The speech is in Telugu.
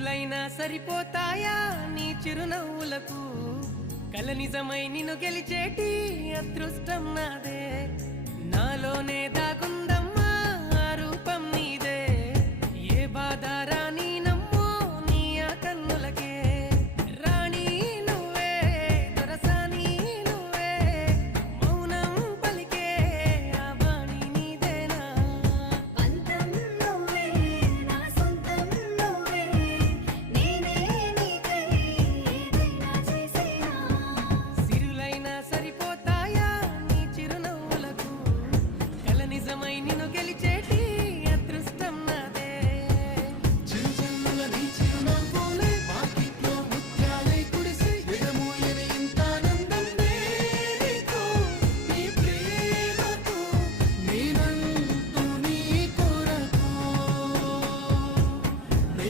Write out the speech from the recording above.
రోజులైనా సరిపోతాయా నీ చిరునవ్వులకు కల నిజమై నిన్ను గెలిచేటి అదృష్టం నాదే నాలోనే దాగున్న